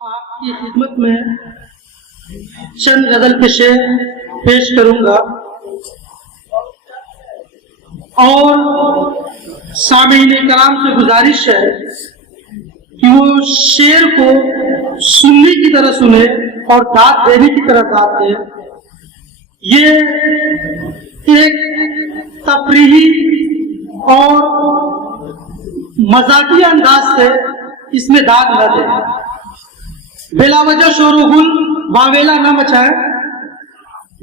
आपकी खिदमत में चंद गजल के शेर पेश करूंगा और सामीन कराम से गुजारिश है कि वो शेर को सुनने की तरह सुने और दाद देने की तरह दाद दे। ये एक तफरीही और मजाकिया अंदाज से इसमें दाद न दे, बेलावजह शोरगुल वावेला न मचाए।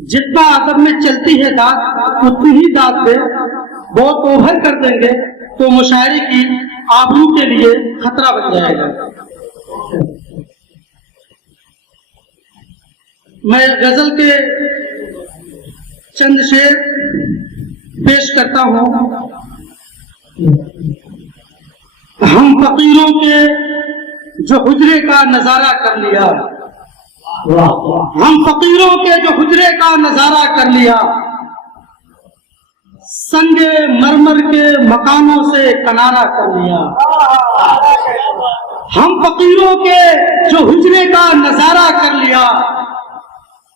जितना अदब में चलती है दाद उतनी ही दाद दे। बहुत ओवर कर देंगे तो मुशायरे की आबरू के लिए खतरा बन जाएगा। मैं गजल के चंद शेर पेश करता हूं। हम फकीरों के जो हुजरे का नजारा कर लिया, हम फकीरों के जो हुजरे का नजारा कर लिया, संगे मरमर के मकानों से किनारा कर लिया। हम फकीरों के जो हुजरे का नजारा कर लिया,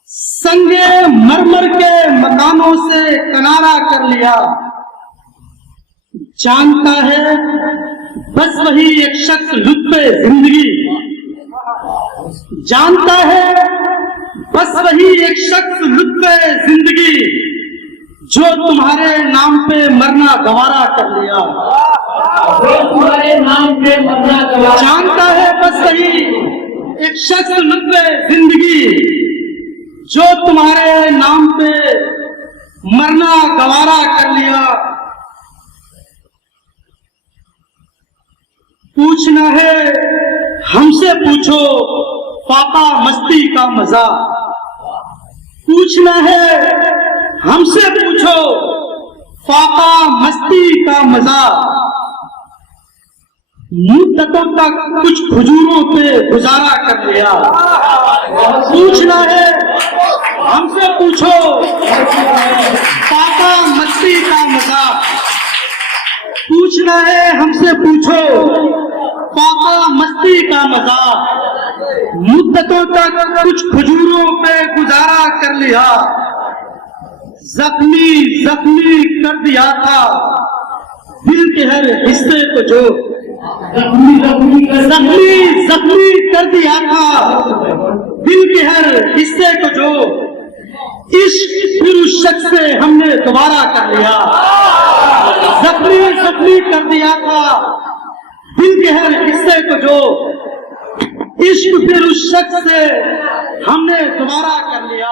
संगे मरमर के मकानों से किनारा कर लिया। जानता है बस वही एक शख्स लुत्फ़े जिंदगी, जानता है बस वही एक शख्स लुत्फ़े जिंदगी, जो तुम्हारे नाम पे मरना गवारा कर लिया। जो तुम्हारे नाम पे मरना गवारा, जानता है बस वही एक शख्स लुत्फ़े जिंदगी, जो तुम्हारे नाम पे मरना गवारा कर लिया। पूछना है हमसे पूछो फाका मस्ती का मजा, पूछना है हमसे पूछो फाका मस्ती का मजा। मुद्दतों तक कुछ हुजूरों पे गुजारा कर लिया। पूछना है हमसे पूछो फाका मस्ती का मजा, पूछना है हमसे पूछो फाका मस्ती का मजा। मुद्दतों तक कुछ हुजूरों पे गुजारा कर लिया। जख्मी जख्मी कर दिया था दिल के हर हिस्से को, जो जख्मी जख्मी कर दिया था दिल के हर हिस्से को, जो इश्क फिर उस शख्स से हमने दोबारा कर लिया। जख्मी जख्मी कर दिया था दिल के हर हिस्से को, जो इश्क फिर उस शख्स से हमने दोबारा कर लिया।